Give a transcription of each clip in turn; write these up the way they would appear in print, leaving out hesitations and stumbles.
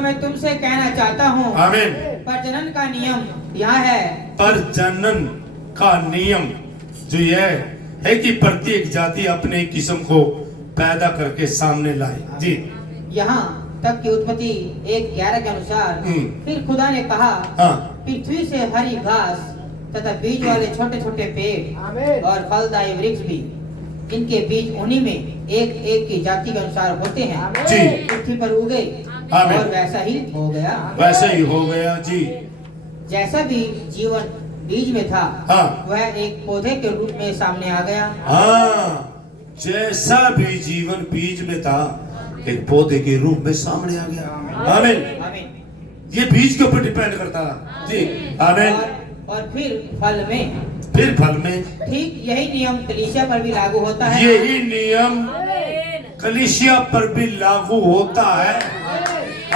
जो मैं तुमसे कहना चाहता हूँ, आमीन। प्रजनन का नियम यह है, प्रजनन का नियम जो यह है कि प्रत्येक जाति अपने किस्म को पैदा करके सामने लाए। जी, यहाँ तक की उत्पत्ति 1:11 के अनुसार फिर खुदा ने कहा, हाँ, पृथ्वी से हरी घास तथा बीज वाले छोटे छोटे पेड़ और फलदायी वृक्ष भी, इनके बीज उन्हीं में एक एक की जाति के अनुसार होते हैं, जी, पृथ्वी पर उगे। आमीन। और वैसा ही हो गया। वैसे ही हो गया। जी, जैसा भी जीवन बीज में था, हाँ, वह एक पौधे के रूप में सामने आ गया। हाँ, जैसा भी जीवन बीज में था एक पौधे के रूप में सामने आ गया। आमीन। आमीन। ये बीज के ऊपर डिपेंड करता है। जी, आमीन। और फिर फल में, फिर फल में ठीक यही नियम कलीसिया पर भी लागू होता है। यही नियम कलीसिया पर भी लागू होता है।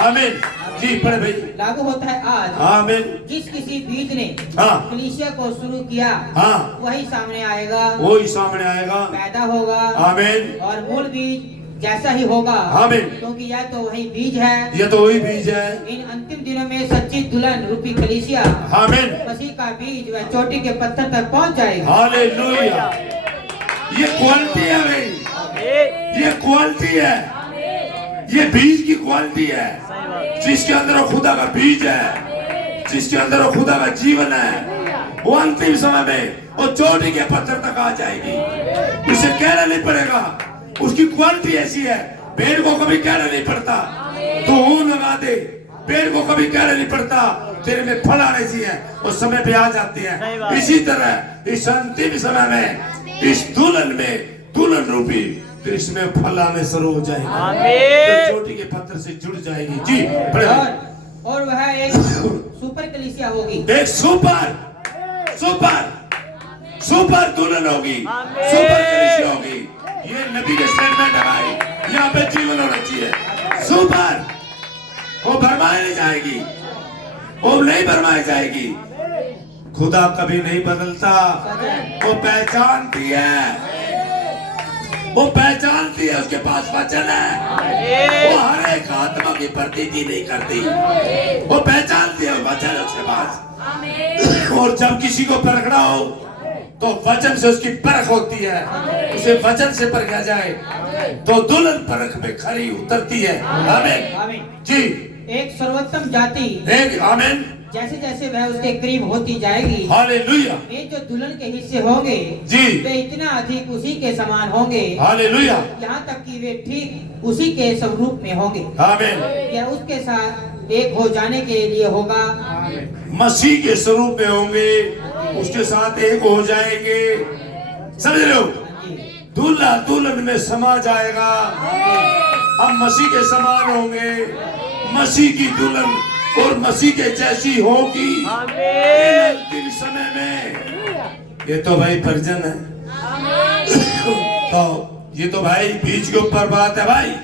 आमीन। जी, पढ़े भाई। लागू होता है आज। आमीन। जिस किसी बीज ने हाँ, कलीसिया को शुरू किया, हाँ, वही सामने आएगा, वो ही सामने आएगा। पैदा होगा। आमीन। और मूल बीज जैसा ही होगा। आमीन। क्योंकि यह तो वही बीज है। ये तो वही बीज है। इन अंतिम दिनों में सच्ची दुल्हन रूपी कलीसिया, आमीन। मसीह का बीज वह चोटी के पत्थर तक पहुंच जाएगा। हालेलुया। ये क्वालिटी है भाई, ये क्वालिटी है, ये बीज की क्वालिटी है। जिसके अंदर वो खुदा का बीज है, जिसके अंदर वो खुदा का जीवन है, वो अंतिम समय में वो चोटी के पत्थर तक आ जाएगी। उसे कहना नहीं पड़ेगा, उसकी क्वालिटी ऐसी है। पेड़ को कभी कहना नहीं पड़ता तो ऊन लगा दे, पेड़ को कभी कहना नहीं पड़ता तेरे में फल आने चाहिए, उस समय पे आ जाती है। इसी तरह इस अंतिम समय में इस दुल्हन में दुल्हन रूपी कृष्ण में फल आने शुरू हो जाएंगे, चोटी के पत्थर से जुड़ जाएगी। जी, और वह एक सुपर कलीसिया होगी। एक सुपर सुपर सुपर दुल्हन होगी, सुपर कलीसिया होगी। ये नबी के स्टेटमेंट है भाई, यहाँ पे जीवन होना चाहिए। सुपर, वो भरमाई नहीं जाएगी, वो नहीं भरमाई जाएगी। खुदा कभी नहीं बदलता, वो पहचानती है, वो पहचानती है, उसके पास वचन है। वो हर एक आत्मा की प्रतीति नहीं करती, वो पहचानती है, वचन है उसके पास। और जब किसी को परखना हो तो वचन से उसकी परख होती है, उसे वचन से परखा जाए तो दुल्हन परख में खरी उतरती है। आमीन। जी, एक सर्वोत्तम जाति, एक आमीन, जैसे जैसे वह उसके करीब होती जाएगी, हालेलुया, ये जो दुल्हन के हिस्से होंगे जी, वे इतना अधिक उसी के समान होंगे, हालेलुया, यहाँ तक कि वे ठीक उसी के स्वरूप में होंगे। आमीन। यह उसके साथ एक हो जाने के लिए होगा। मसीह के स्वरूप में होंगे, उसके साथ एक हो जाएंगे। समझ लो, दूल्हा दुल्हन में समा जाएगा, हम मसीह के समान होंगे, मसीह की दुल्हन और मसीह के जैसी होगी अंतिम समय में। ये तो भाई प्रजन है, तो ये तो भाई बीज के ऊपर बात है भाई।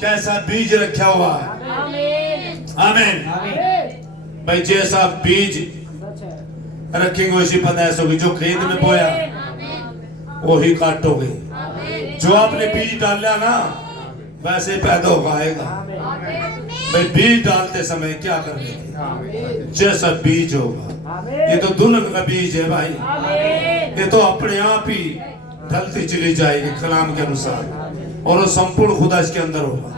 कैसा बीज रखा हुआ है। आमीन। भाई जैसा बीज रखेंगे वैसी पैदाइश होगी। जो खेत में बोया वही काटोगे, जो आपने बीज डाला ना वैसे पैदा होगा आएगा। भाई बीज डालते समय क्या करने थे, जैसा बीज होगा। ये तो दुल्हन का बीज है भाई, ये तो अपने आप ही ढलती चली जाएगी कलाम के अनुसार, और वो संपूर्ण खुदा इसके अंदर होगा।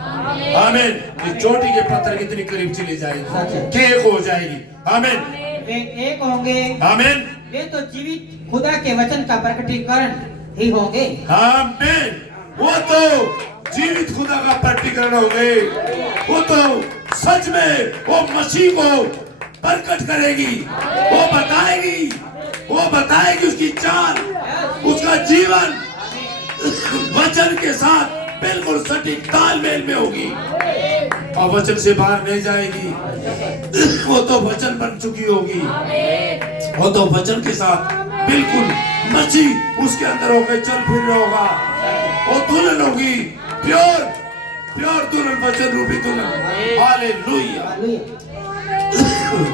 आमीन। ये चोटी के पत्थर कितनी करीब चली जाएगी, केक हो जाएगी। आमीन। वे एक होंगे। आमीन। वे तो जीवित खुदा के वचन का प्रकटीकरण ही होंगे। आमीन। वो तो जीवित खुदा का प्रकटीकरण होंगे, वो तो सच में वो मसीह को प्रकट करेगी, वो बताएगी उसकी चाल, उसका जीवन वचन के साथ बिल्कुल सटीक तालमेल में होगी, और वचन से बाहर नहीं जाएगी। वो तो वचन बन चुकी होगी, वो तो वचन के साथ बिल्कुल मसीह उसके अंदर होकर चल फिर रहा होगा। वो दुल्हन होगी, प्योर दुल्हन, वचन रूपी दुल्हन। हालेलुया।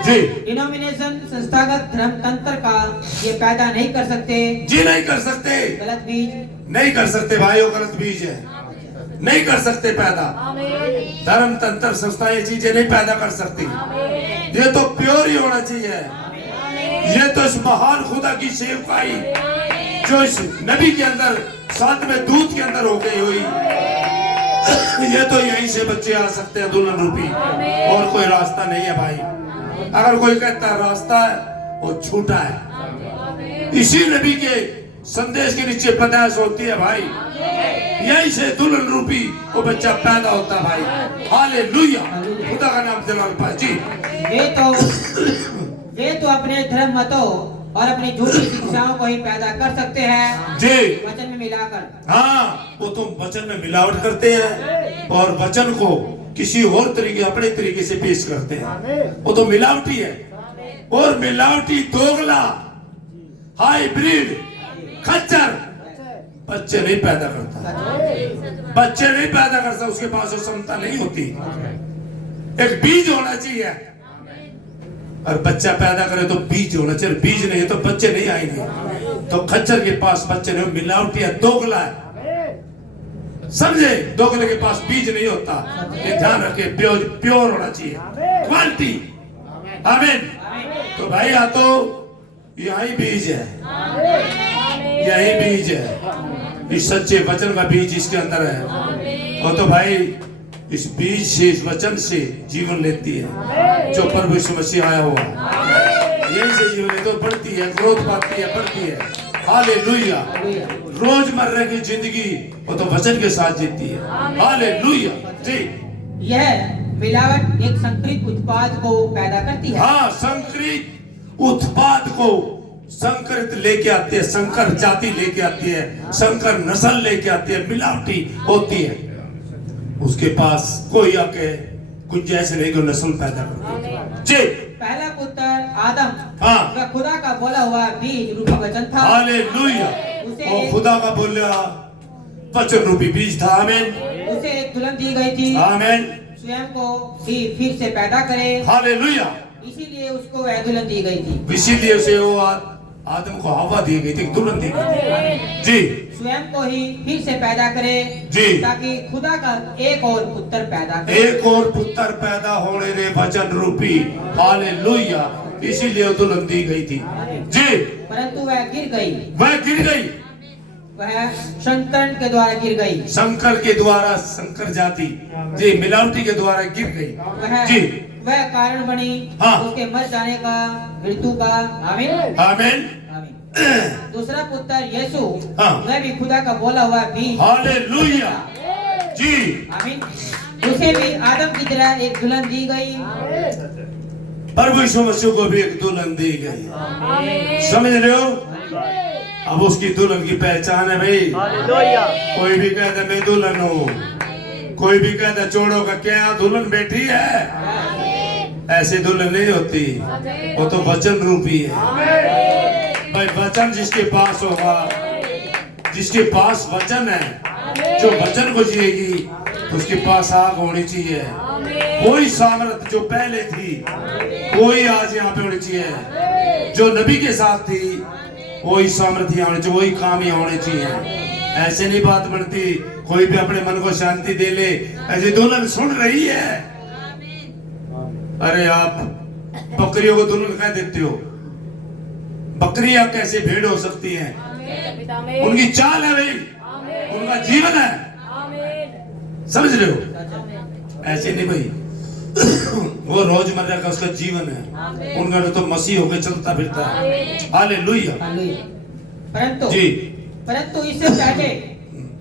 जी, डिनोमिनेशन संस्थागत धर्म तंत्र का ये पैदा नहीं कर सकते। जी नहीं कर सकते, गलत बीज नहीं कर सकते भाई, वो गलत बीज है। नहीं कर सकते पैदा। धर्म तंत्र संस्था ये चीजें नहीं पैदा कर सकती। ये तो प्योर ही होना चाहिए। ये तो इस महान खुदा की सेवकाई जो इस नबी के अंदर साथ में दूध के अंदर हो गई हुई, ये तो यहीं से बच्चे आ सकते हैं दुल्हन रूपी, और कोई रास्ता नहीं है भाई। अगर कोई कहता है रास्ता है, वो झूठा है। इसी नबी के संदेश के नीचे पैदाइश होती है भाई, यहीं से दुल्हन रूपी वो बच्चा पैदा होता है भाई। हालेलुया, खुदा का नाम जलाल पाए जी। ये तो अपने धर्म मतों और अपनी झूठी शिक्षाओं को ही पैदा कर सकते हैं जी, वचन में मिलाकर। हाँ, वो तो वचन में मिलावट करते हैं और वचन को किसी और तरीके अपने तरीके से पेश करते हैं। वो तो मिलावटी है, और मिलावटी दोगला हाइब्रिड खच्चर बच्चे नहीं पैदा करता। बच्चे नहीं पैदा करता, उसके पास वो क्षमता नहीं होती। एक बीज होना चाहिए, और बच्चा पैदा करे तो बीज होना चाहिए। बीज नहीं तो बच्चे नहीं आएंगे। तो खच्चर के पास बच्चे नहीं, मिलावटी है, दोगला है, समझे? दोगले के पास बीज नहीं होता। ये ध्यान रखे, प्योर होना चाहिए, क्वालिटी। आमीन। तो भाई आ तो यही बीज है, यही बीज है, इस सच्चे वचन का बीज इसके अंदर है। और तो भाई इस बीज से, इस वचन से जीवन लेती है जो प्रभु यीशु मसीह आया हुआ, यही से जीवन लेती है, तो बढ़ती है, ग्रोथ पाती है, बढ़ती है। हालेलुया। रोजमर्रा की जिंदगी वो तो वचन के साथ जीती है। हालेलुया जी। यह मिलावट एक संकरित उत्पाद को पैदा करती है। हाँ, संकरित उत्पाद को संकरित लेके आती है, संकर जाति लेके आती है, संकर नस्ल लेके आती है, मिलावटी होती है। उसके पास कोई आके गुंजाइश नहीं कि नस्ल पैदा कर जी। पहला पुत्र आदम, हाँ, वह खुदा का बोला हुआ बीज रूपी वचन था। हालेलुया। वो खुदा का बोला वचन रूपी बीज था। आमीन। उसे एक दुल्हन दी गई थी, आमीन, स्वयं को ही फिर से पैदा करे। हालेलुया। इसीलिए उसको वह दुल्हन दी गई थी। इसीलिए उसे वो आदम को हवा दी गई थी, दुल्हन दी गई थी जी। स्वयं को ही फिर से पैदा करे जी, ताकि खुदा का एक और पुत्र पैदा करे। एक और पुत्र पैदा होने दे वचन रूपी। हालेलुया। इसीलिए दुल्हन दी गई थी जी। परंतु वह गिर गई, वह गिर गई, वह संकरण के द्वारा गिर गई, संकर के द्वारा, संकर जाति जी, मिलावटी के द्वारा गिर गई जी। वह कारण बनी हाँ, उसके मर जाने का, मृत्यु का। आमीन। आमीन। दूसरा पुत्र यीशु, हाँ, वह भी खुदा का बोला हुआ बीज। हालेलुया जी। आमीन। उसे भी आदम की तरह एक दुल्हन दी गई। प्रभु यीशु मसीह को भी एक दुल्हन दी गई, समझ रहे हो? अब उसकी दुल्हन की पहचान है भाई। कोई भी कहता मैं दुल्हन हूँ, कोई भी कहता चोड़ों का क्या दुल्हन बैठी है, ऐसी दुल्हन नहीं होती। वो तो वचन रूपी है भाई। वचन जिसके पास होगा, जिसके पास वचन है, जो वचन को जिएगी, उसके पास आग होनी चाहिए। कोई सामर्थ जो पहले थी, कोई आज यहाँ पे होनी चाहिए। जो नबी के साथ थी, वही सामर्थ्य होनी चाहिए, वही काम ही होने चाहिए। ऐसे नहीं बात बनती, कोई भी अपने मन को शांति दे ले। ऐसी दुल्हन सुन रही है, अरे आप बकरियों को दुल्हन कह देते हो। बकरियां कैसे भेड़ हो सकती हैं? उनकी चाल है भाई, उनका जीवन है, समझ रहे हो? ऐसे नहीं भाई, वो रोजमर्रा का उसका जीवन है, उनका तो मसीह होकर चलता फिरता है। हालेलुया। परंतु जी, परंतु इससे पहले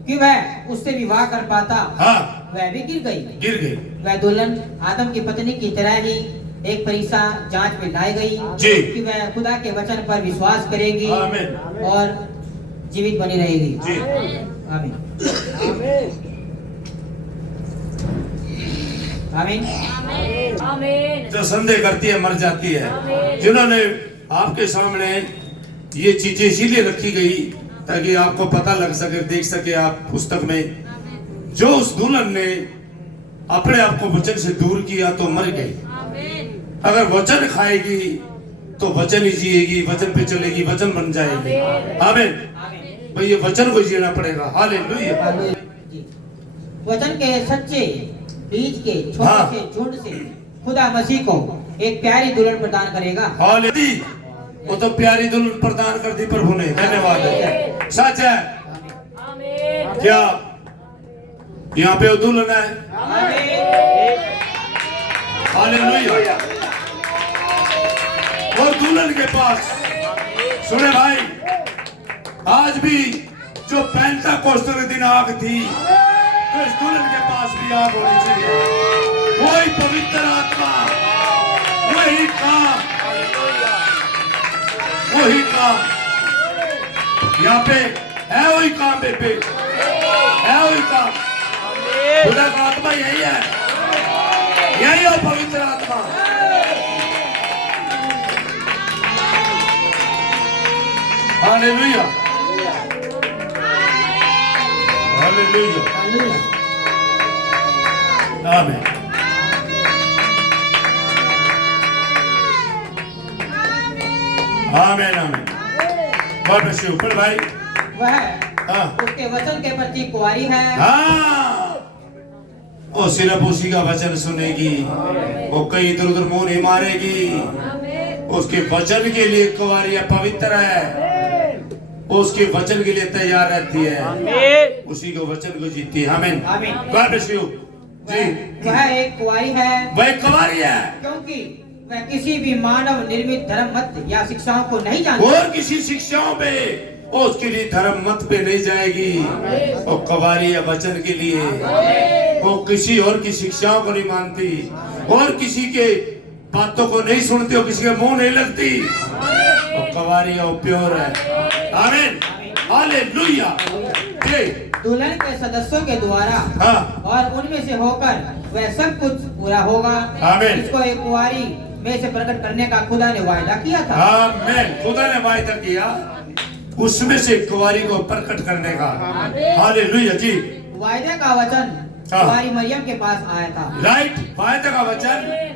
कि वह उससे विवाह कर पाता, हाँ, वह भी गिर गई। गिर गई। वह दुल्हन आदम की पत्नी की तरह ही एक परीक्षा जांच में लाई गई जी, कि वह खुदा के वचन पर विश्वास करेगी आमीन, और जीवित बनी रहेगी जी। आमीन। आमीन। आमीन। जो संदेह करती है मर जाती है। जिन्होंने आपके सामने ये चीजें इसीलिए रखी गई ताकि आपको पता लग सके, देख सके आप पुस्तक में, जो उस दुल्हन ने अपने आप को वचन से दूर किया तो मर गई। अगर वचन खाएगी तो वचन ही जिएगी, वचन पे चलेगी, वचन बन जाएगी। आमीन। भाई ये वचन को जीना पड़ेगा। हालेलुया। वचन के सच्चे बीज के छोटे हाँ। से झुंड से खुदा मसीह को एक प्यारी दुल्हन प्रदान करेगा। हालेलुया। वो तो प्यारी दुल्हन प्रदान कर दी प्रभु ने, धन्यवाद है, सच है। आमीन। क्या यहाँ पे वो दुल्हन है? हालेलुया। और दुल्हन के पास सुने भाई, आज भी जो पेंटेकोस्ट के दिन आग थी, तो इस दुल्हन के पास भी आग होनी चाहिए। वही पवित्र आत्मा, वही काम, वही काम यहाँ पे है, वही काम बेबे है, वही काम। खुदा का आत्मा यही है, यही है पवित्र आत्मा। हालेलुया, हालेलुया, आमीन, आमीन, आमीन। बहुत अच्छे ऊपर भाई। वह हाँ। उसके वचन के प्रति कुंवारी है। हाँ, वो सिर्फ उसी का वचन सुनेगी, वो कहीं इधर उधर मुंह नहीं मारेगी। उसके वचन के लिए कुंवारियां पवित्र है, वो उसके वचन के लिए तैयार रहती है, उसी के वचन को जीती है। आमीन, आमीन। गॉड ब्लेस यू जी। वह एक कुंवारी है, वह कुंवारी है, क्योंकि वह किसी भी मानव निर्मित धर्म मत या शिक्षाओं को नहीं जानती। और किसी शिक्षाओं पे वो उसके लिए धर्म मत पे नहीं जाएगी। वो कुंवारी है वचन के लिए, वो किसी और की शिक्षाओं को नहीं मानती, और किसी के बातों को नहीं सुनती, और किसी के मुंह नहीं लगती। वो कुंवारी है, वो प्योर है। आमीन, हालेलुया। दुल्हन के सदस्यों के द्वारा हाँ। और उनमें से होकर वह सब कुछ पूरा होगा। आमीन। इसको एक कुंवारी में से प्रकट करने का खुदा ने वायदा किया था। आमीन, खुदा ने वायदा किया उसमें से कुंवारी को प्रकट करने का। हालेलुया जी। वायदे का वचन हाँ। कुंवारी मरियम के पास आया था। राइट, वायदे का वचन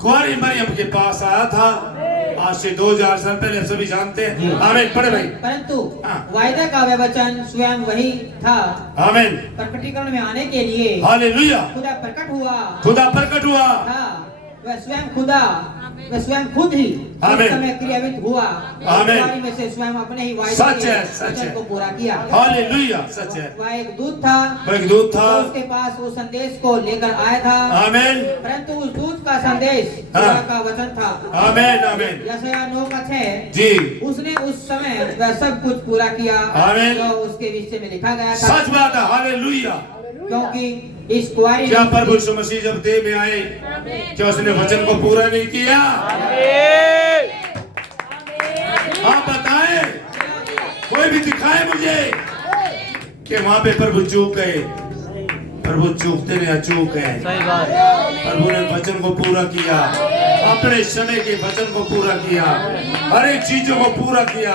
कुंवारी मरियम के पास आया था, आज से 2000 साल पहले, सभी जानते हैं। आमीन, पढ़े भाई। परंतु हाँ। वायदे का वह वचन स्वयं वही था। आमीन, प्रकटीकरण में आने के लिए हालेलुया। खुदा प्रकट हुआ खुदा प्रकट हुआ था। वह स्वयं खुदा, वह स्वयं खुद ही उस आमीन। समय क्रियान्वित हुआ। आमीन। कुंवारी में से स्वयं अपने ही वायदे सच के है, सच वचन है। को पूरा किया। हालेलुया, सच है। वह एक दूत था, वो एक दूत था। जो उसके पास उस संदेश को लेकर आया था। आमीन, परंतु उस दूत का संदेश हाँ। खुदा का वचन था। आमीन, आमीन यशायाह 9:6 जी। उसने उस समय वह सब कुछ पूरा किया आमीन। जो उसके विषय में लिखा गया था। सच बात है, हालेलुया। क्योंकि इस कुंवारी क्या ने- प्रभु यीशु मसीह जब देह में आए, क्या उसने वचन को पूरा नहीं किया? आप बताएं, कोई भी दिखाए मुझे कि वहां पे प्रभु चूक गए। प्रभु चूकते नहीं, अचूक है। प्रभु ने वचन को पूरा किया, अपने समय के वचन को पूरा किया, हर एक चीजों को पूरा किया।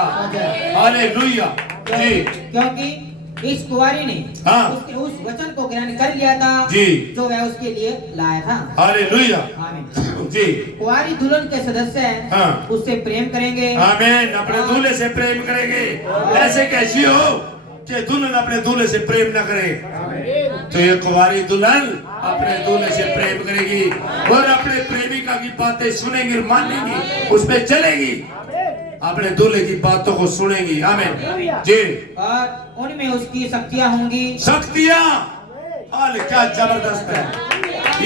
हालेलुया जी। क्योंकि इस कुंवारी ने हाँ। उसके उस वचन को ग्रहण कर लिया था जी। जो वह उसके लिए लाया था। हालेलुया आमीन। जी। कुंवारी दुल्हन के सदस्य हाँ। उससे प्रेम करेंगे। आमीन, अपने दूल्हे से प्रेम करेंगे। ऐसे कैसी हो कि दुल्हन अपने दूल्हे से प्रेम न करे? तो ये कुंवारी दुल्हन अपने दूल्हे से प्रेम करेगी और अपने प्रेमिका की बातें सुनेगी, मानेगी, उस पे चलेगी, अपने दूल्हे की बातों को सुनेगी। आमीन जी। और उनमें उसकी शक्तियां होंगी। शक्तियां, हाल क्या जबरदस्त है,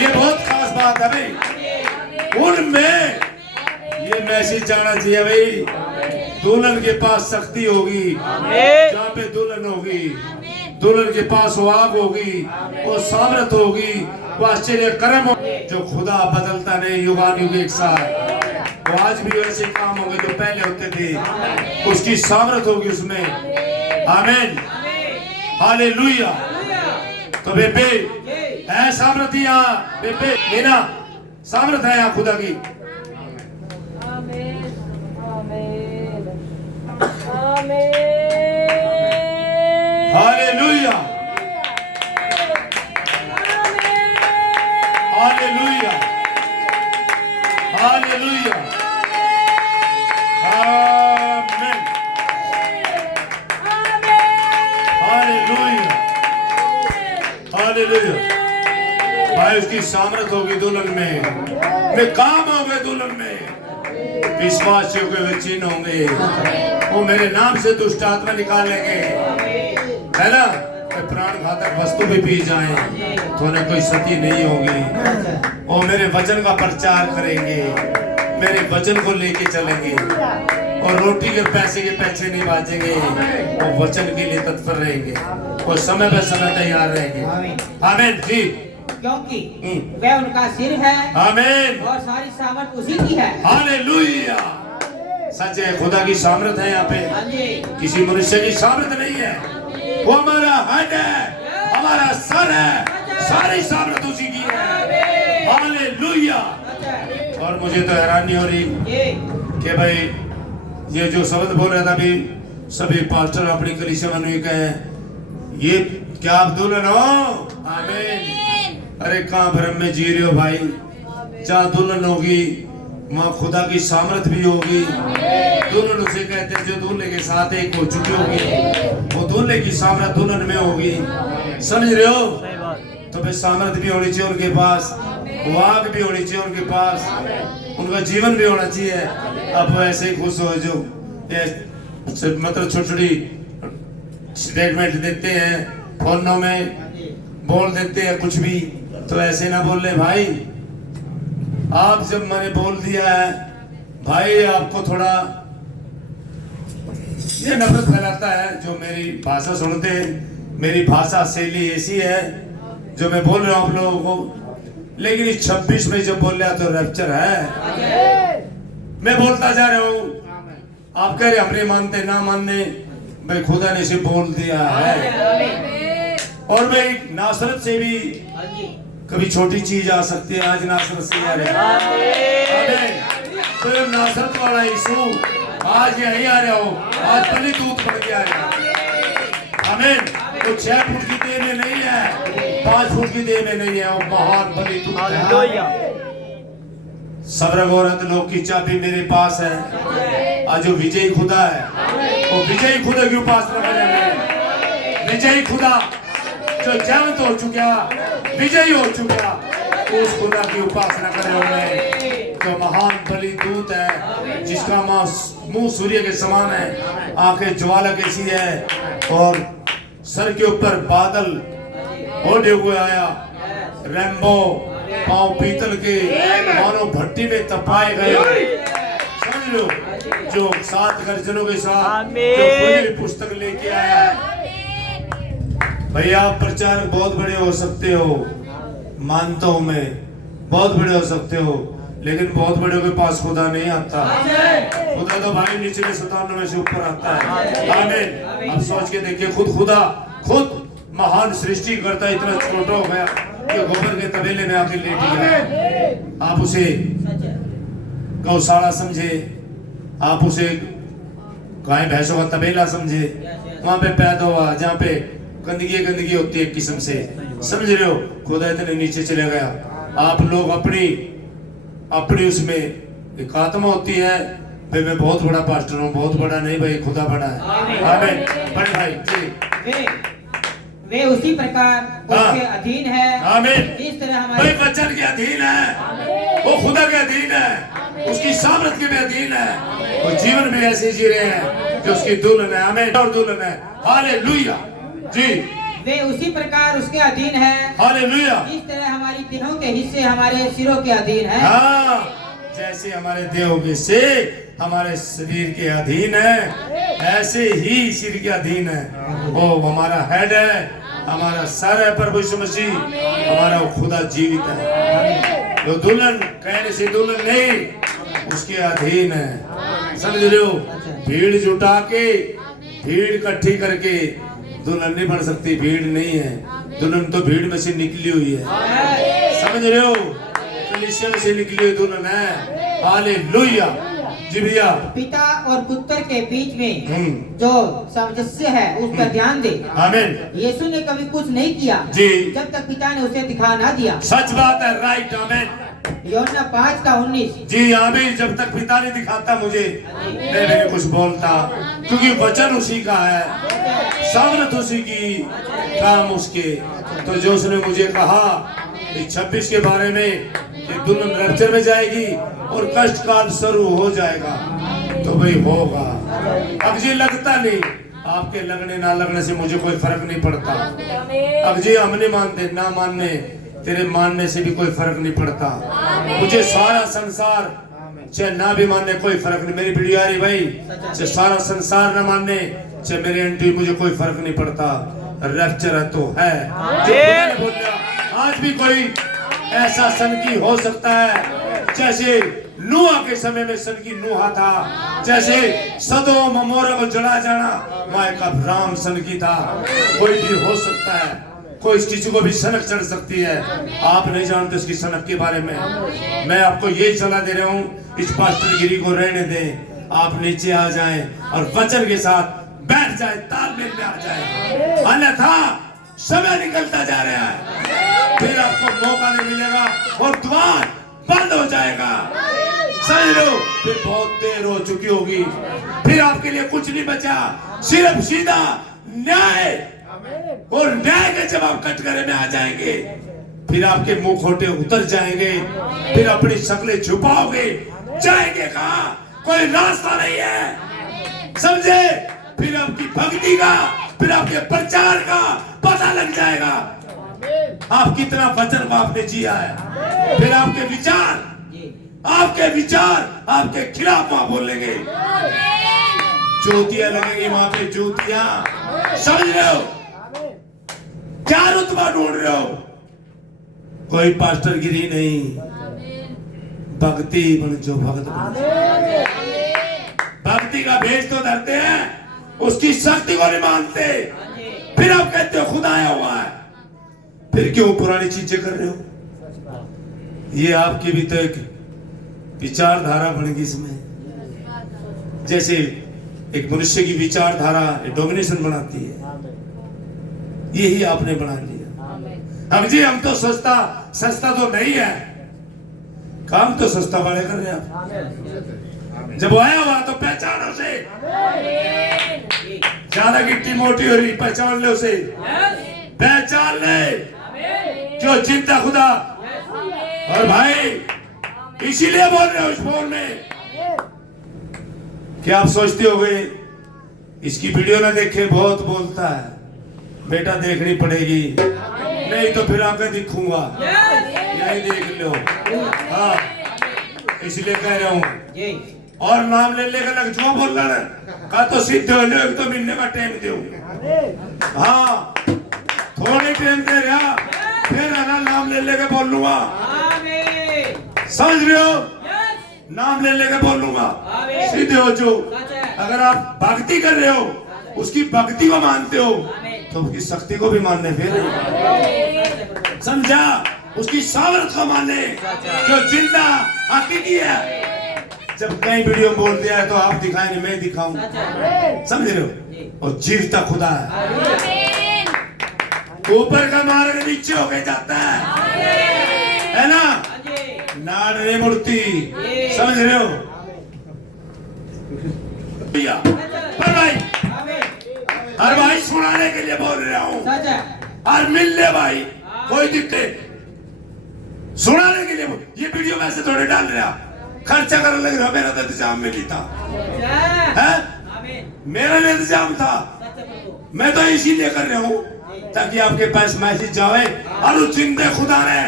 ये बहुत खास बात है भाई। उनमें ये मैसेज जाना चाहिए भाई, दुल्हन के पास शक्ति होगी। जहाँ पे दुल्हन होगी, दुल्हन के पास वो आग होगी, वो सामर्थ होगी, वो आश्चर्य कर्म होगी जो खुदा बदलता नहीं, युगान युग एक साथ। वो आज भी वैसे काम होंगे जो पहले होते थे, उसकी सामर्थ होगी उसमें। आमीन, हालेलुया। तो बेबे है सामर्थ यहाँ, बेबे मीना सामर्थ है यहाँ खुदा की। आमीन, आमीन, आमीन। हालेलुया, हालेलुया, हालेलुया, आमीन, हालेलुया, हालेलुया। सामर्थ होगी दुल्हन में, वे काम होंगे दुल्हन में, विश्वासियों के वे चिन्ह होंगे, वो मेरे नाम से दुष्ट आत्मा निकालेंगे, है ना। प्राण घातक वस्तु भी पी जाए तो उन्हें कोई क्षति नहीं होगी। वो मेरे वचन का प्रचार करेंगे, मेरे वचन को लेके चलेंगे, और रोटी के पैसे के पीछे नहीं भागेंगे, वो वचन के लिए तत्पर रहेंगे, वो समय पे समय तैयार रहेंगे। आमीन जी। क्योंकि वह उनका सिर है, आमीन, और सारी सामर्थ उसी की है। हालेलुया। सच है, खुदा की सामर्थ है यहाँ पे, किसी मनुष्य की सामर्थ नहीं है। वो हमारा हेड है, हमारा सर है, सारी सामर्थ उसी की है। हालेलुया। और मुझे तो हैरानी हो रही कि भाई ये जो शब्द बोल रहा था अभी, सभी पास्टर अपनी कलीसिया में कहे ये क्या आप दुल्हन हो? आमीन। अरे कहाँ भ्रम में जी रहे हो भाई? जहाँ दुल्हन होगी वहाँ खुदा की सामर्थ भी होगी। दुल्हन उसे कहते हैं जो दूल्हे के साथ एक हो चुकी होगी, वो दूल्हे की सामर्थ दुल्हन में होगी। समझ रहे हो? तो फिर सामर्थ भी होनी चाहिए उनके पास, वाक भी होनी चाहिए उनके पास, उनका जीवन भी होना चाहिए। अब वो ऐसे ही खुश हो जो मतलब छोटी छोटी स्टेटमेंट देते हैं, फोनों में बोल देते हैं कुछ भी, तो ऐसे ना बोल ले भाई। आप जब मैंने बोल दिया है भाई, आपको थोड़ा ये नफरत फैलाता है जो मेरी भाषा सुनते हैं। मेरी भाषा शैली ऐसी है जो मैं बोल रहा हूँ आप लोगों को, लेकिन इस 26 में जब बोल रहा तो रैप्चर है। मैं बोलता जा रहा हूँ, आप कह रहे हमने मानते ना मानने, भाई खुदा ने इसे बोल दिया है। और भाई नासरत से भी कभी छोटी चीज आ सकती है, आज नासरत से आ रहा है। तो नासरत वाला यीशु आज यही आ रहा हो, आज बलि दूत बन के आ रहा है। आमीन। वो 6 फुट की देह में नहीं है, 5 फुट की देह में नहीं है, वो महान बलि दूत है। स्वर्ग और अधोलोक की चाबी मेरे पास है। आज जो विजयी खुदा है, वो विजयी खुदा की उपासना करेंगे। विजयी खुदा जो जीवित हो चुका, विजयी हो चुका, उस खुदा की उपासना करेंगे। जो महान बलि दूत है, जिसका मुंह सूर्य के समान है, आंखें ज्वाला कैसी है, और सर के ऊपर बादल ओढ़े हुए आया, रैम्बो पांव पीतल के मानो भट्टी में तपाए गए। समझ लो, जो 7 गर्जनों के साथ जो खुली पुस्तक लेके आया। भैया आप प्रचारक बहुत बड़े हो सकते हो, मानता हूं मैं, बहुत बड़े हो सकते हो, लेकिन बहुत बड़े के पास खुदा नहीं आता। खुदा तो भाई निचले 97 में से ऊपर आता है। आमीन। अब सोच के देखिए, खुदा खुद महान सृष्टि करता इतना छोटा हो गया कि गोबर के तबेले में आके लेट गया। आप उसे गौशाला समझे, आप उसे गाय भैंसों का तबेला समझे, वहां पे पैदा हुआ जहाँ पे गंदगी होती है एक किस्म से। समझ रहे हो? खुदा इतने नीचे चले गया। आप लोग अपनी उसमें एक आत्मा होती है, भाई मैं बहुत बड़ा पास्टर हूँ, बहुत बड़ा नहीं भाई, खुदा बड़ा है। आमीन। बड़े भाई जी, वे उसी प्रकार उसके अधीन है। आमीन। जिस तरह भाई वचन के अधीन है, वो खुदा के अधीन है, उसकी सामर्थ के भी अधीन है, वो जीवन भी ऐसे जी रहे हैं जो उसकी दुल्हन है। आमीन। और दुल्हन है। हालेलुया जी। वे उसी प्रकार उसके अधीन है। हालेलुया। जिस तरह हमारी देहों के हिस्से हमारे सिरों के अधीन है। हाँ, जैसे हमारे देहों के हिस्से हमारे शरीर के अधीन है, ऐसे ही सिर के अधीन है। वो हमारा हेड है, हमारा सर है प्रभु यीशु मसीह, हमारा वो खुदा जीवित है। जो दुल्हन कहने से दुल्हन नहीं, उसके अधीन है। समझ रहे हो? भीड़ जुटा के, भीड़ इकट्ठी करके दुल्हन नहीं बन सकती। भीड़ नहीं है, दुल्हन तो भीड़ में से निकली हुई है। समझ रहे हो? कलीसिया में से निकली हुई दुल्हन है। हालेलुया जी। भैया पिता और पुत्र के बीच में जो सामंजस्य है उस पर ध्यान दे। आमीन। यीशु ने कभी कुछ नहीं किया जी, जब तक पिता ने उसे दिखा ना दिया। सच बात है। राइट। आमीन। यूहन्ना 5:19। जी आमीन। जब तक पिता नहीं दिखाता मुझे, मैं नहीं कुछ बोलता, क्योंकि वचन उसी का है, सामर्थ उसी की, काम उसके। तो जो उसने मुझे कहा, इस 26 के बारे में कि दुल्हन रैप्चर में जाएगी और कष्ट काल शुरू हो जाएगा, तो भाई होगा। अब जी लगता नहीं, आपके लगने ना लगने से मुझे कोई फर्क नहीं पड़ता। अब जी हम नहीं मानते, ना मानने तेरे मानने से भी कोई फर्क नहीं पड़ता। मुझे सारा संसार चाहे ना भी मानने कोई फर्क नहीं, मेरी वीडियो आ रही भाई, चाहे सारा संसार ना मानने चाहे मेरे एंट्री, मुझे कोई फर्क नहीं पड़ता। रैप्चर है तो है। आज भी कोई ऐसा सनकी हो सकता है जैसे नूह के समय में सनकी नूहा था, जैसे सदोम अमोरा को जला जाना माए का राम सनकी था। कोई भी हो सकता है, कोई किसी को भी सनक चढ़ सकती है। आप नहीं जानते उसकी सनक के बारे में। मैं आपको ये सलाह दे रहा हूँ, इस पास्टर गिरी को रहने दें, आप नीचे आ जाएं और वचन के साथ बैठ जाए, तालमेल में आ जाए, अन्यथा समय निकलता जा रहा है, फिर आपको मौका नहीं मिलेगा और द्वार बंद हो जाएगा। समझ लो, फिर बहुत देर हो चुकी होगी, फिर आपके लिए कुछ नहीं बचा, सिर्फ सीधा न्याय, और न्याय के जब आप कटघरे में आ जाएंगे, फिर आपके मुंह खोटे उतर जाएंगे, फिर अपनी शक्लें छुपाओगे, जाएंगे कहां? कोई रास्ता नहीं है, समझे? फिर आपकी भक्ति का, फिर आपके प्रचार का पता लग जाएगा, आप कितना वचन आपने जिया है। फिर आपके विचार आपके खिलाफ वहां बोलेंगे, ज्योतियां लगेंगी वहां पे, ज्योतियां। समझ रहे हो क्या रुतबा ढूंढ रहे हो? कोई पास्टर गिरी नहीं, भक्ति बन जो भक्त बन। भक्ति का भेष तो धरते हैं, उसकी शक्ति को नहीं मानते, फिर आप कहते हो खुदा आया हुआ है, फिर क्यों पुरानी चीजें कर रहे हो? ये आपकी भी तो एक विचारधारा बन गई इसमें, जैसे एक मनुष्य की विचारधारा डोमिनेशन बनाती है, यही आपने बना लिया। अब जी हम तो सस्ता तो नहीं है, काम तो सस्ता वाले कर रहे हैं आप। जब वो आया हुआ तो पहचानो उसे, ज्यादा गिट्टी मोटी हो रही, पहचान ले उसे, पहचान ले जो चिंता खुदा। और भाई इसीलिए बोल रहे हो इस फोन में, क्या आप सोचते हो गए इसकी वीडियो ना देखे, बहुत बोलता है, बेटा देखनी पड़ेगी, नहीं तो फिर आकर दिखूंगा, यही देख लो। हाँ, इसलिए कह रहा हूँ, और नाम ले लेकर लग जुआ बोल रहा है, कहा तो सिद्ध हो लो, एक तो मिलने का टाइम दो। हाँ, थोड़ी टाइम दे रहा, फिर आना नाम ले लेकर बोल लूंगा, समझ रहे हो? नाम ले लेकर बोल लूंगा, सिद्ध हो जो। अगर आप भक्ति कर रहे हो, उसकी भक्ति को मानते हो, तो उसकी शक्ति को भी मानने, फिर समझा, उसकी सामर्थ को मानने, जो जिंदा हकीकी है। जब कई वीडियो बोल दिया है तो आप दिखाएंगे, मैं दिखाऊं, समझ रहे हो? और जीवता खुदा है, ऊपर का मार्ग नीचे होके जाता है ना, नाड़ रे मूर्ति, समझ रहे हो? पर भाई, हर भाई सुनाने के लिए बोल रहा हूँ, और मिलने भाई कोई दिक्कत, सुनाने के लिए ये वीडियो वैसे थोड़े डाल रहा, खर्चा करने लग रहा, मेरा तो इंतजाम में नहीं था, मेरा इंतजाम था, मैं तो इसीलिए कर रहा हूँ ताकि आपके पास मैसेज जाए, और जिंदा खुदा ने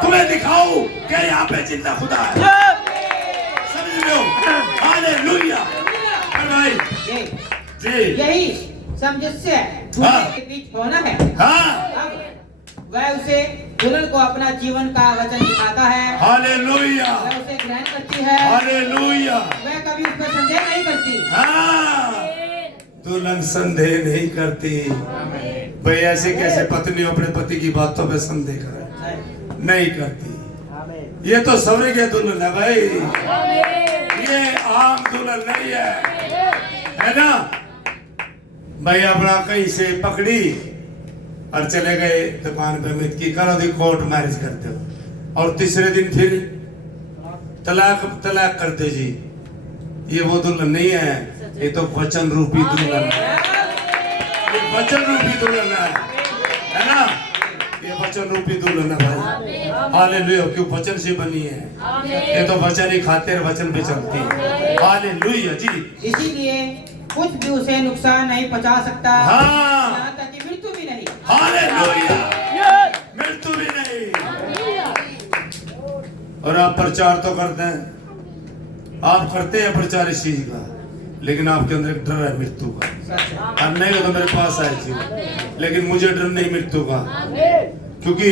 तुम्हें दिखाओ कि यहाँ पे जिंदा खुदा है, समझ लो? हालेलुया। भाई जी, यही सामंजस्य के बीच होना है। हाँ, वह उसे दुल्हन को अपना जीवन का वचन दिखाता है, हालेलुया, वह उसे ग्रहण करती है, हालेलुया, वह कभी उस पर संदेह नहीं करती। हाँ, दुल्हन संदेह नहीं करती। भाई ऐसे कैसे पत्नी अपने पति की बातों पे संदेह करे? नहीं करती। ये तो सवरे के दुल्हन है भाई, ये आम दुल्हन नहीं है ना भाई? अपना कहीं से पकड़ी और चले गए दुकान पे, मित की करो दी कोर्ट मैरिज करते हो, और तीसरे दिन फिर तलाक करते जी। ये वो दुल्हन नहीं है, ये तो वचन रूपी दुल्हन है, ये वचन रूपी दुल्हन है ना? ये वचन रूपी दुल्हन है भाई। हालेलुया, क्यों वचन से बनी है। ये तो वचन ही खाते हैं, वचन पे चलती है। हालेलुया जी। इसीलिए कुछ भी उसे नुकसान नहीं पहुंचा सकता, हाँ। यहाँ तक कि मृत्यु भी नहीं। हालेलुया, मृत्यु भी नहीं। और आप प्रचार तो करते हैं, आप करते हैं प्रचार इस चीज का, लेकिन आपके अंदर एक डर है मृत्यु का। अब नहीं तो मेरे पास आए जीवन, लेकिन मुझे डर नहीं मृत्यु का, क्योंकि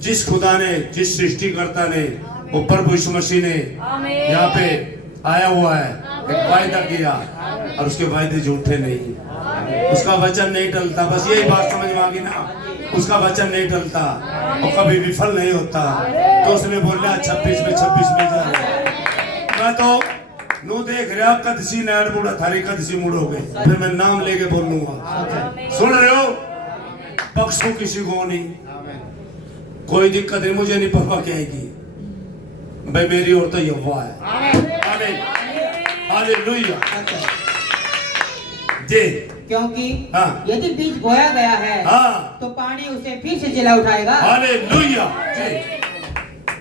जिस खुदा ने, जिस सृष्टिकर्ता ने, वो प्रभु यीशु मसीह ने यहाँ पे आया हुआ है, एक वायदा किया, और उसके वायदे झूठे नहीं, उसका वचन नहीं टलता। बस यही बात समझ में आ गई ना, उसका वचन नहीं टलता और कभी विफल नहीं होता। तो उसने बोला 26 में 26 मिल जाए। मैं तो नू देख रहा कदसी नैड मुड़ा थारी कदसी मुड़ोगे, फिर मैं नाम लेके बोलूंगा। सुन रहे हो, पक्षों किसी को नहीं, कोई दिक्कत नहीं, मुझे नहीं परवाह क्या की भाई, मेरी और तो यहोवा है। आमीन, हालेलुया जी। क्योंकि हाँ। यदि बीज बोया गया है, हाँ। तो पानी उसे फिर से जिला उठाएगा। हालेलुया जी।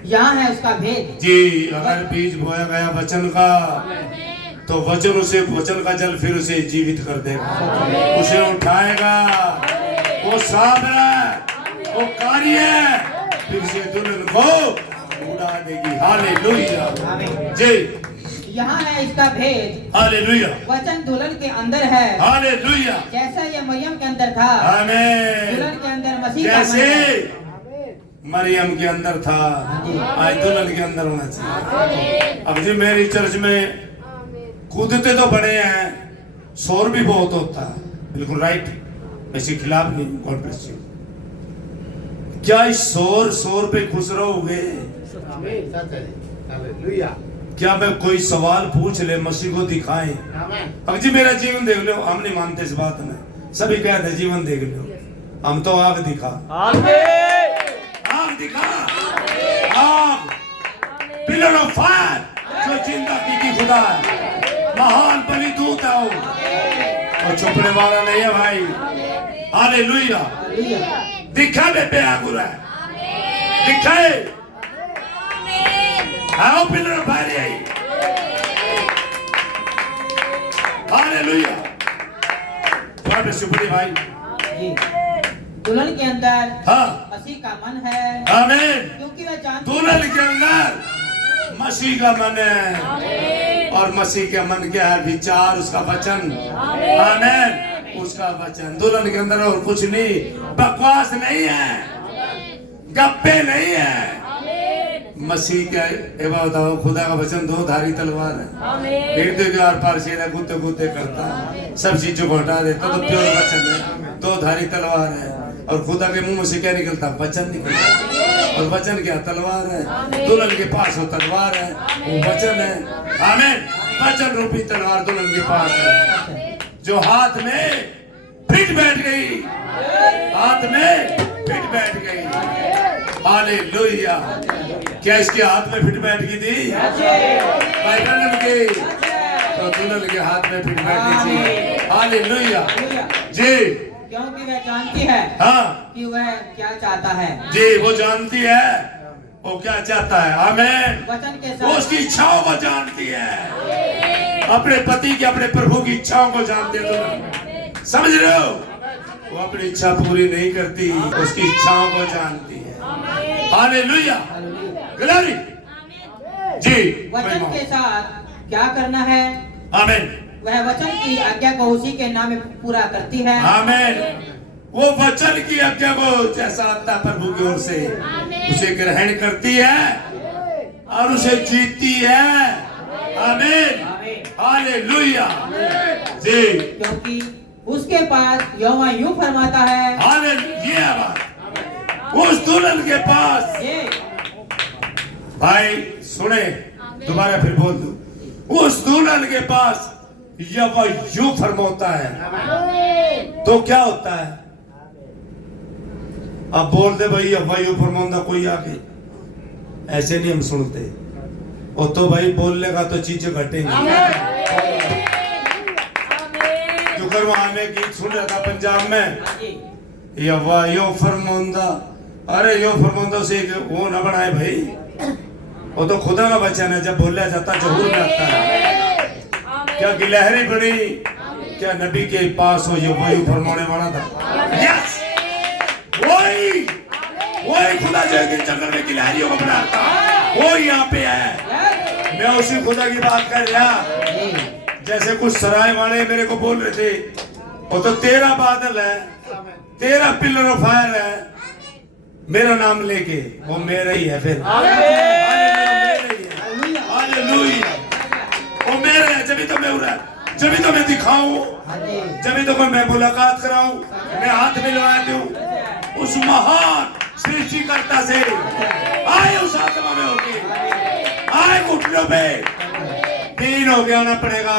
यहाँ है उसका भेद जी, अगर बीज बोया गया वचन का, तो वचन उसे, वचन का जल फिर उसे जीवित कर देगा, उसे उठाएगा। वो साबर है, वो कार्य है, फिर से दुल्हन को उड़ा देगी। हालेलुया जी। यहाँ है इसका भेद। हालेलुया, वचन दुल्हन के अंदर है। हालेलुया, जैसा ये मरियम के अंदर था, आमीन। दुल्हन के अंदर मसीह का मन जैसे है। मरियम के अंदर था, आज दुल्हन के अंदर होना चाहिए। अब जी मेरी चर्च में कूदते तो बड़े हैं, शोर भी बहुत होता है, बिल्कुल राइट, इसके खिलाफ नहीं। God bless you. क्या इस शोर पे खुश रहोगे? क्या मैं कोई सवाल पूछ ले, मसीह को दिखाएं? अब जी मेरा जीवन देख लो, हम नहीं मानते इस बात में, सभी कहते जीवन देख लो, हम तो आग दिखा, आग दिखा, आग, पिलर ऑफ फायर, जो जिंदा की खुदा है, महान बलि दूत है वो, और छुपने वाला नहीं है भाई। हालेलुया, दिखा बेटे आगुरा है, दिखाए, आओ pillar of fire I. Hallelujah, बाबे सुपरी भाई जी। दुल्हन के अंदर हाँ मसीह का मन है, आमीन। क्योंकि वह जानती दुल्हन के अंदर मसीह का मन है, और मसीह के मन क्या है? विचार, उसका वचन, आमीन, उसका वचन दुल्हन के अंदर, और कुछ नहीं, बकवास नहीं है, गप्पे नहीं है। मसीह का बताओ, खुदा का वचन दो धारी तलवार है, हृदय के आर पार सीधा कूदते कूदते करता है, सब चीजों को हटा देता, तो प्योर वचन है, दो धारी तलवार है। और खुदा के मुंह में से क्या निकलता? वचन निकलता, और वचन क्या? तलवार है। दुल्हन के पास वो तलवार है, वो वचन है, आमीन। वचन रूपी तलवार दुल्हन के पास है, जो हाथ में फिट बैठ गई, हाथ में फिट बैठ गई। हालेलुया, क्या इसके हाथ में फिट बैठ गई थी? दुल्हन के, तो दुल्हन के हाथ में फिट बैठ गई थी। हालेलुया जी, क्योंकि वह जानती है हाँ कि वह क्या चाहता है जी, वो जानती है वो क्या चाहता है, आमीन। वचन के वो साथ उसकी इच्छाओं को जानती है, अपने पति की, अपने प्रभु की इच्छाओं को जानते हो, समझ रहे हो? वो अपनी इच्छा पूरी नहीं करती, उसकी इच्छाओं को जानती है। हालेलुया, ग्लोरी जी। वचन के साथ क्या करना है? आमीन, वह वचन की आज्ञा को उसी के नाम में पूरा करती है। आमीन। वो वचन की आज्ञा को जैसा आता है प्रभु की ओर से, उसे ग्रहण करती है और उसे जीतती है। आमीन, हालेलुया जी। क्योंकि उसके पास यहोवा यूं फरमाता है, हालेलुया, उस दुल्हन के पास, ये भाई सुने, दोबारा फिर बोल दूं, उस दुल्हन के पास यहोवा यूं फरमाता है, तो क्या होता है? अब बोल दे भाई यहोवा यूं फरमाता कोई आके, ऐसे नहीं हम सुनते, वो तो भाई बोलने का तो चीजें घटेंगी। जो वहां में गीत सुन रहा था पंजाब में, यहोवा यूं फरमाता, अरे यो फरमांदो से वो ना बनाए भाई, वो तो खुदा का वचन है, जब बोला जाता जहूर में आता है। क्या गिलहरी बनी, क्या नबी के पास हो ये वही फरमाने वाला था। यस, वही खुदा जो है जंगल में गिलहरियों को बनाता, वो यहाँ पे है। मैं उसी खुदा की बात कर रहा। जैसे कुछ सराय वाले मेरे को बोल रहे थे, वो तो तेरा बादल है, तेरा पिलर ऑफ फायर है, मेरा नाम लेके वो मेरा ही है। फिर हालेलुया, वो मेरा है। जब तो मैं उड़ा, जब तो मैं दिखाऊं, जब तो मैं मुलाकात कराऊं, मैं हाथ मिलवा दूं उस महान सृष्टिकर्ता से। आए उस आत्मा में होके, आए घुटनों पे दीन हो के आना पड़ेगा।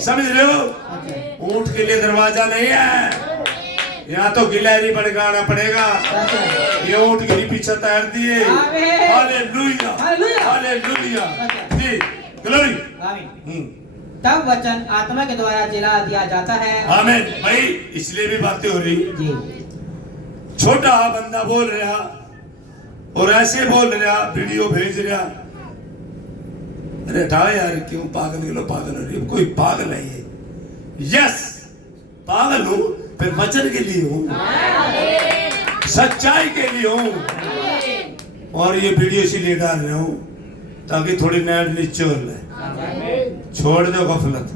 समझ रहे हो? ऊंट के लिए दरवाजा नहीं है, यहाँ तो गिलहरी बन के आना पड़ेगा। ये ऊंट के लिए पीछे तैर दिए। हालेलुया, हालेलुया, जी ग्लोरी। तब वचन आत्मा के द्वारा जिला दिया जाता है। आमीन भाई। इसलिए भी बातें हो रही जी। छोटा बंदा बोल रहा और ऐसे बोल रहा, वीडियो भेज रहा। अरे हटाओ यार, क्यों पागल के लोग पागल हो रही है? कोई पागल नहीं है। यस, पागल हूं फिर वचन के लिए हूं, सच्चाई के लिए हूं। और ये वीडियो इसीलिए डाल रहा हूं ताकि थोड़ी नैड निचोड़ ले। छोड़ दो गफलत,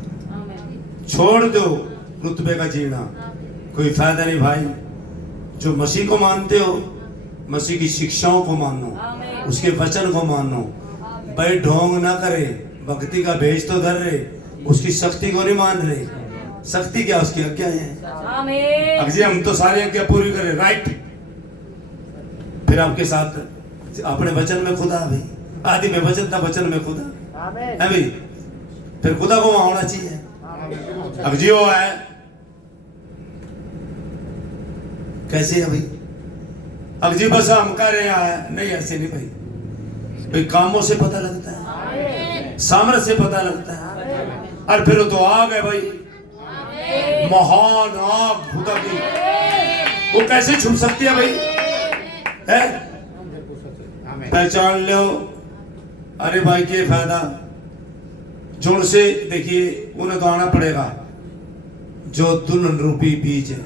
छोड़ दो रुतबे का जीना, कोई फायदा नहीं भाई। जो मसीह को मानते हो, मसीह की शिक्षाओं को मानो, उसके वचन को मानो। भाई ढोंग ना करे, भक्ति का भेज तो धर रहे, उसकी शक्ति को नहीं मान रहे। शक्ति क्या, उसकी आज्ञा है। अगर हम तो सारी आज्ञा पूरी करें, राइट, फिर आपके साथ अपने वचन में खुदा भाई। आदि में वचन था, वचन में खुदा है भाई। फिर खुदा को वहां होना चाहिए। अब जियो है कैसे है भाई? अब जी बस हम कह रहे हैं नहीं, ऐसे नहीं भाई। भाई कामों से पता लगता है, सामर्थ्य से पता लगता है। और फिर तो आग है भाई, महान आग खुदा की, वो कैसे छुप सकती है भाई? है पहचान लो। अरे भाई क्या फायदा? जोड़ से देखिए, उन्हें तो आना पड़ेगा जो दुल्हन रूपी बीज है।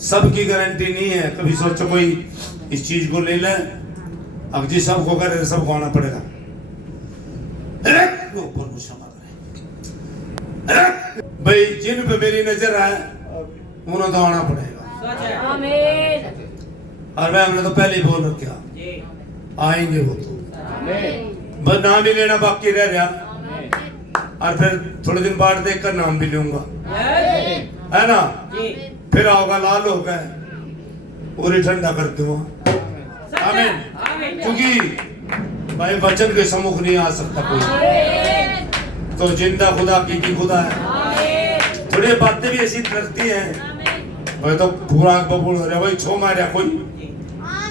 सबकी गारंटी नहीं है। कभी सोचो कोई इस चीज को ले ले, अब जी सबको करे, सबको आना पड़ेगा। भाई जिन पे मेरी नजर आए उन्हें तो आना पड़ेगा। और मैं हमने तो पहले ही बोल रखा, आएंगे वो तो, बस नाम ही लेना बाकी रह रहा। और फिर थोड़े दिन बाद देखकर नाम भी लूंगा, है ना? फिर आओगा लाल होगा पूरी ठंडा कर दूंगा। आमीन। क्योंकि भाई वचन के सम्मुख नहीं आ सकता कोई, तो जिंदा खुदा की खुदा है। थोड़ी बातें भी ऐसी लगती हैं भाई, तो पूरा बबूल हो रहा भाई, छो मारा कोई,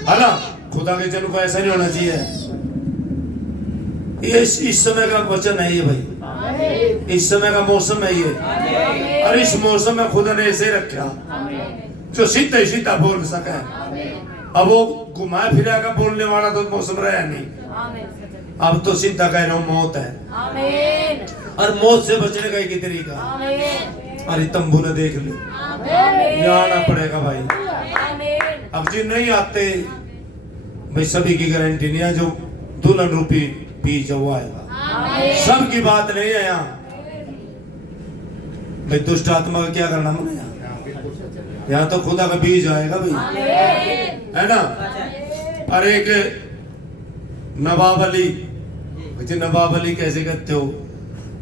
है ना? खुदा के जन को ऐसा नहीं होना चाहिए। ये इस समय का वचन है ये भाई, इस समय का मौसम है ये। और इस मौसम में खुदा ने ऐसे रखा जो सीधा ही सीधा बोल सके। अब वो घुमाया फिराया बोलने वाला तो मौसम रहा नहीं। अब तो सीधा कह रहा हूं मौत है, और मौत से बचने का एक तरीका, अरे तंबू ने देख ले, आना पड़ेगा भाई। अब जी नहीं आते भाई, सभी की गारंटी नहीं है। जो दुल्हन रूपी बीज वो आएगा, सबकी बात नहीं है यहाँ भाई। दुष्ट आत्मा का क्या करना मैंने यहाँ तो खुदा का बीज आएगा भाई, है ना? और एक नवाब अली, नवाब अली कैसे कहते हो?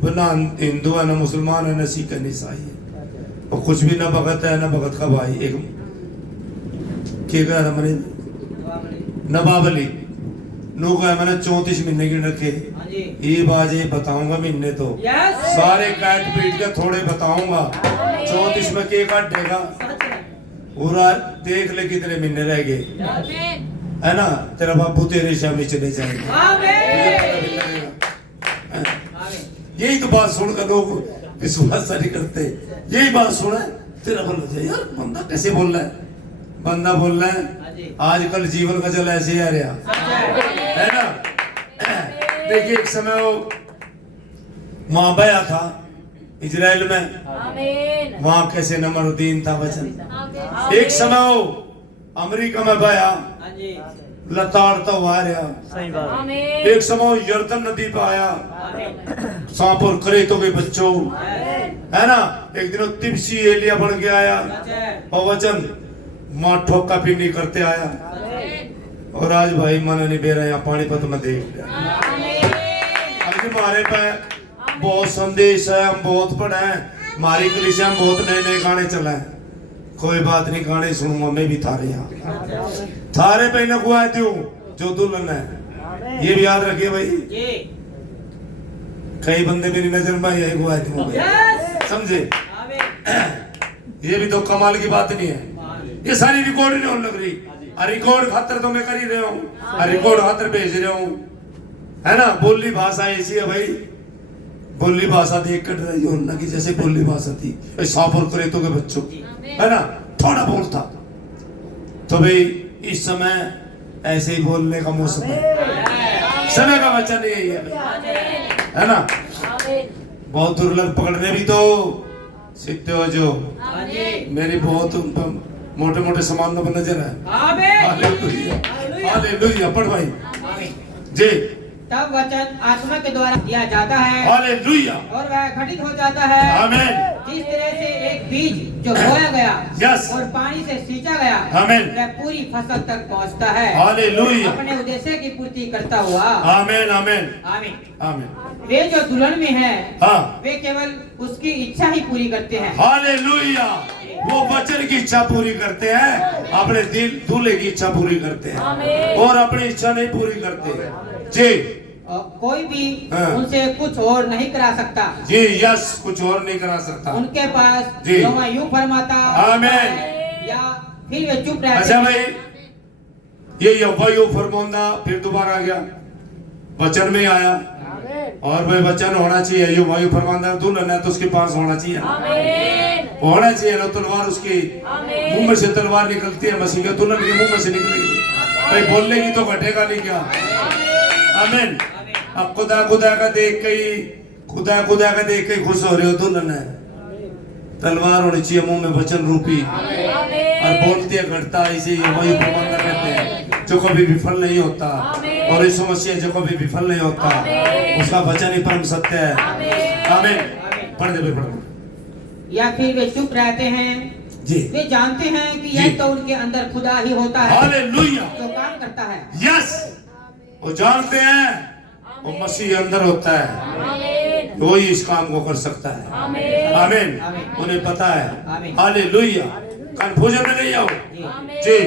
वो ना हिंदू है, ना मुसलमान है, ना सिख है, ना ईसाई है, और कुछ भी ना भगत है ना भगत का भाई। एक क्या कह रहा मैंने? नवाब अली नो को है मैंने 34 महीने की रखे। ये बाजे बताऊंगा महीने तो सारे काट पीट के थोड़े बताऊंगा। 34 में के काटेगा पूरा, देख ले कितने महीने रह गए, है ना? तेरा बाबू तेरे सामने चले जाएगा। यही तो बात सुनकर लोग विश्वास नहीं करते। यही बात सुना तेरा बोल यार, बंदा कैसे बोल रहा है? बंदा बोल रहा है जी। आजकल जीवन का जल ऐसे ही आ रहा है ना। देखिए एक समय वो वहां बया था इजराइल में, आमीन। वहां कैसे नंबर 3 था वचन। एक समय वो अमेरिका में बया, हाँ जी। लताड़ता हुआ रहा। आमीन। एक समय वो यर्दन नदी पे आया, सांप और करेतों के बच्चों, है ना। एक दिन वो तिब्सी एलिया बन के आया और वचन मां ठोका पीनी करते आया। और आज भाई मन नहीं बे रहा, पानीपत में देख लिया। अभी हमारे पे बहुत संदेश है, हम बहुत पढ़े हैं, हमारी कलीसिया में बहुत नए नए गाने चले हैं। कोई बात नहीं, गाने सुनूंगा मैं भी थारे यहाँ, थारे पे न गुआ दू जो दुल्हन है, ये भी याद रखिए भाई। कई बंदे मेरी नजर में यही गुआ दूंगे, समझे। ये भी तो कमाल की बात नहीं है। ये सारी रिकॉर्ड नहीं होने लग रही, रिकॉर्ड खातर तो मैं कर ही रहा हूँ, रिकॉर्ड खातर भेज रहा हूँ, है ना। बोली भाषा ऐसी है भाई, बोली भाषा देख कर रही हो ना कि जैसे बोली भाषा थी सांप और करेतों के बच्चों की, है ना। थोड़ा बोलता तो भाई इस समय ऐसे ही बोलने का मौसम है, समय का वचन यही है ना। बहुत दुर्लभ पकड़ने भी तो सीखते हो जो मेरी बहुत मोटे मोटे सामान में नजर है। Hallelujah, hallelujah. पढ़ भाई जी। तब वचन आत्मा के द्वारा दिया जाता है, हालेलुया, और वह घटित हो जाता है। आमीन। जिस तरह से एक बीज जो बोया गया यस और पानी से सींचा गया, आमीन, वह पूरी फसल तक पहुंचता है, हालेलुया, अपने उद्देश्य की पूर्ति करता हुआ। आमीन, आमीन, आमीन, आमीन। वे जो दुल्हन में है, हाँ, वे केवल उसकी इच्छा ही पूरी करते हैं। हालेलुया। वो वचन की इच्छा पूरी करते हैं, अपने दिल दूल्हे की इच्छा पूरी करते हैं, और अपनी इच्छा नहीं पूरी करते जी। कोई भी हाँ। उनसे कुछ और नहीं करा सकता जी। यस, कुछ और नहीं करा सकता उनके पास। जी। यहोवा यूं फरमाता आमीन। है, या फिर वे चुप रहते अच्छा हैं। भाई, ये यहोवा यूं फरमांदा फिर दोबारा आ गया, वचन में आया, और भाई वचन होना चाहिए। यहोवा यूं फरमांदा दुल्हन है तो उसके पास होना चाहिए, होना चाहिए ना। तलवार उसके मुंह में से तलवार निकलती है, मसीह के दुल्हन के मुंह में से निकलेगी भाई, बोलेगी तो घटेगा नहीं क्या। आमीन। अब खुदा खुदा का देख के ही, खुदा खुदा का देख के खुश हो रहे हो, दुल्हन है। तलवार होनी चाहिए मुंह में वचन रूपी, और बोलते हैं घटता ऐसे वही प्रबंध कहते हैं, जो कभी विफल नहीं होता। और यीशु मसीह जो कभी विफल नहीं होता, उसका वचन ही परम सत्य है। आमीन। पढ़ दे, पढ़ दे। या फिर वे चुप रहते हैं जी। वे जानते हैं कि जी। यह तो उनके अंदर खुदा ही होता है हालेलुया, जो काम करता है। यस, वो जानते हैं वो मसीह अंदर होता है, वो ही इस काम को कर सकता है। आमीन। उन्हें पता है। आमीन। हालेलुया। कंफ्यूजन में नहीं आओ जी।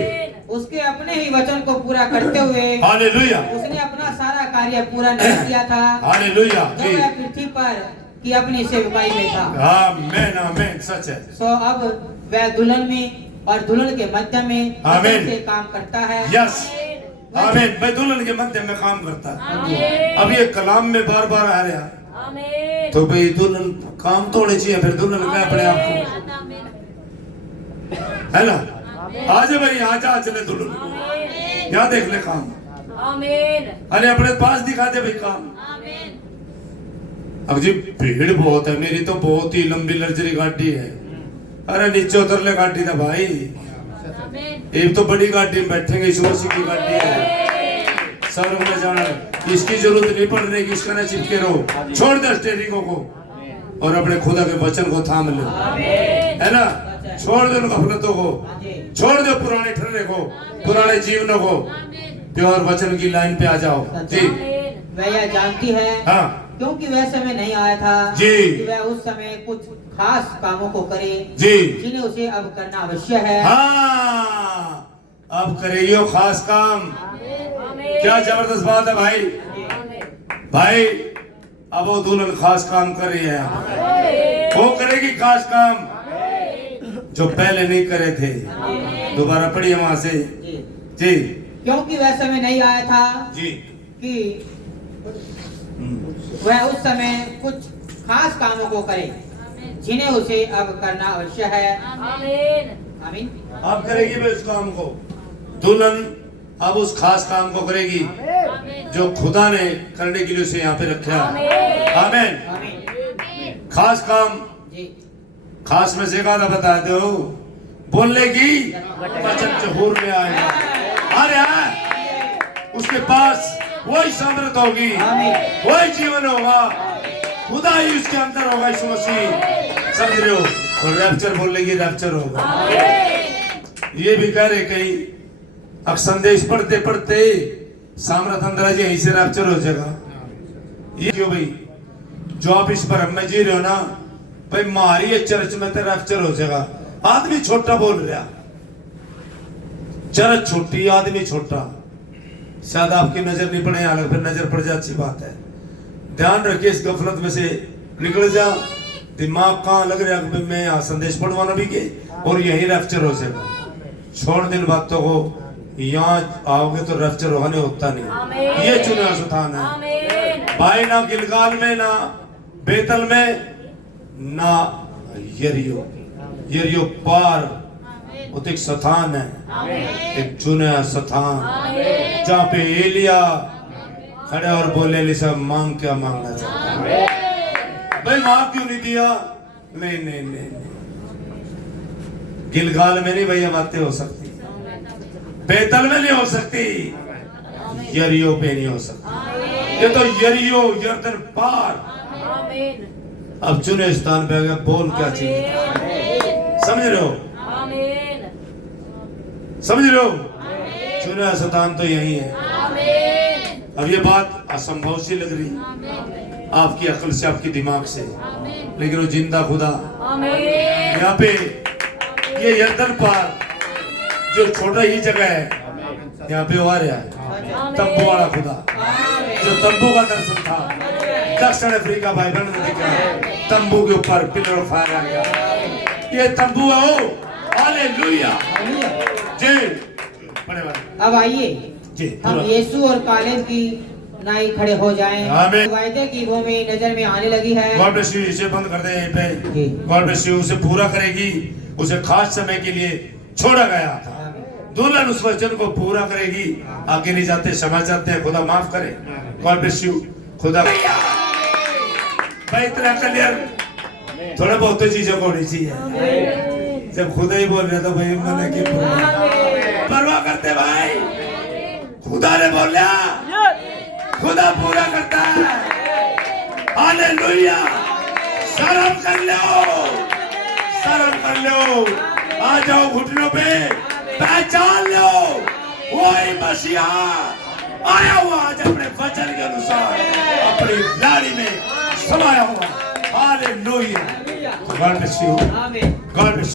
उसके अपने ही वचन को पूरा करते हुए हालेलुया, उसने अपना सारा कार्य पूरा नहीं किया था हालेलुया जब जी। वह पृथ्वी पर की अपनी सेवकाई में था। आमीन, आमीन, सच है। सो अब वह दुल्हन में और दुल्हन के मध्य में आमीन। से काम करता है। यस, आमीन। मैं दुल्हन के मध्य में काम करता है। अब ये कलाम में बार बार आ रहा, तो भाई दुल्हन काम तो होनी चाहिए, फिर दुल्हन का अपने आप को, है ना। आज भाई यहाँ जा चले दुल्हन को, यहाँ देख ले काम। अरे अपने पास दिखा दे भाई काम। अब जी भीड़ बहुत है, मेरी तो बहुत ही लंबी लग्जरी गाड़ी है। अरे नीचे उतर ले गाड़ी था भाई, एक तो बड़ी गाड़ी में बैठेंगे, ईश्वर की गाड़ी है, सर में जाना, इसकी जरूरत नहीं पड़ रही कि इसका ना चिपके रहो। छोड़ दे स्टेरिंगों को और अपने खुदा के वचन को थाम लो, है ना। छोड़ दो गफलतों को, छोड़ दो पुराने ठर्रे को, पुराने जीवनों को, प्योर वचन की लाइन पे आ जाओ जी। वह यह जानती है, हाँ क्योंकि वह समय नहीं आया था जी, कि वह उस समय कुछ खास कामों को करे जी, जिन्हें उसे अब करना आवश्यक है। हाँ, अब करेगी वो खास काम। क्या जबरदस्त बात है भाई। भाई अब वो दुल्हन खास काम कर रही है, वो करेगी खास काम जो पहले नहीं करे थे। दोबारा पढ़िए वहां से जी। क्योंकि वह समय नहीं आया था जी कि वह उस समय कुछ खास कामों को करे जिन्हें उसे अब करना आवश्यक है। आमीन। आप करेगी भाई उस काम को, दुल्हन अब उस खास काम को करेगी जो खुदा ने करने के लिए उसे यहाँ पे रखा है। आमीन। आमीन। खास काम, जी। खास में से गाना बता दो, बोलने की वचन जहूर में आएगा। अरे उसके पास वही समृद्ध होगी, वही जीवन होगा, खुदा ही उसके अंदर होगा। यीशु मसीह, समझ रहे हो? और रैप्चर बोलने की रैप्चर होगा। ये भी कह रहे कहीं अब संदेश पढ़ते पढ़ते सामर्थ अंदर जी यहीं से रैप्चर हो जाएगा। ये क्यों भाई? जो आप इस पर में जी रहे हो ना भाई, मारी है चर्च में तो रैप्चर हो जाएगा। आदमी छोटा बोल रहा, चर्च छोटी, आदमी छोटा। शायद आपकी नजर नहीं पड़े, अलग फिर नजर पड़ जाए, अच्छी बात है। ध्यान रखिए, इस गफलत में से निकल जा। दिमाग कहाँ लग रहा है मैं यहाँ संदेश पढ़वाना भी के और यही रैप्चर हो जाएगा। छोड़ दिन बातों को, यहाँ आओगे तो रैप्चर होने होता नहीं। ये चुना स्थान है भाई, ना गिलगाल में, ना बेतल में, ना यरियो। यरियो पार वो तो एक स्थान है, एक चुना स्थान जहाँ पे एलिया खड़े और बोले एलिशा मांग क्या मांगना चाहता है भाई, मांग क्यों नहीं दिया? नहीं नहीं नहीं, गिलगाल में नहीं भैया बातें हो सकती, बेतल में नहीं हो सकती, यरियो पे नहीं हो सकती। ये तो यरियो यर्दन पार। अब चुने स्थान पे आ गया, बोल क्या चाहिए? समझ रहे हो? समझ रहे हो? चुना स्थान तो यही है। अब ये बात असंभव सी लग रही आपकी अकल से, आपकी दिमाग से, लेकिन वो जिंदा खुदा यहाँ पे, ये यर्दन पार जो छोटा ही जगह है, यहाँ पे वो आ रहा है तंबू वाला खुदा, जो तंबू का दर्शन था दक्षिण अफ्रीका बाइबल में देखा, तंबू के ऊपर पिलर ऑफ फायर आ गया। ये तंबू है वो। हालेलुया। जी बड़े बड़े। अब आइए जी, हम यीशु और कालेब की नाई खड़े हो जाएं। आमीन। वायदे की भूमि नजर में आने लगी है। God bless you. इसे बंद कर दे यहीं पे। God bless you. उसे पूरा करेगी, उसे खास समय के लिए छोड़ा गया था। दुल्हन उस वचन को पूरा करेगी। आगे नहीं जाते, क्षमा चाहते हैं, खुदा माफ करे। God bless you. खुदा भाई इतना क्लियर थोड़ा बहुत तो चीजों को होनी चाहिए। जब खुदा ही बोल रहे तो भाई मैंने की परवाह करते भाई, खुदा ने बोला, खुदा पूरा करता है। हालेलुया। शर्म कर लो, शर्म कर लो, आ जाओ घुटनों पे, पहचान लो वही मसीहा आया हुआ आज अपने वचन के अनुसार अपनी लाड़ी में समाया हुआ। Hallelujah. God bless you. God bless.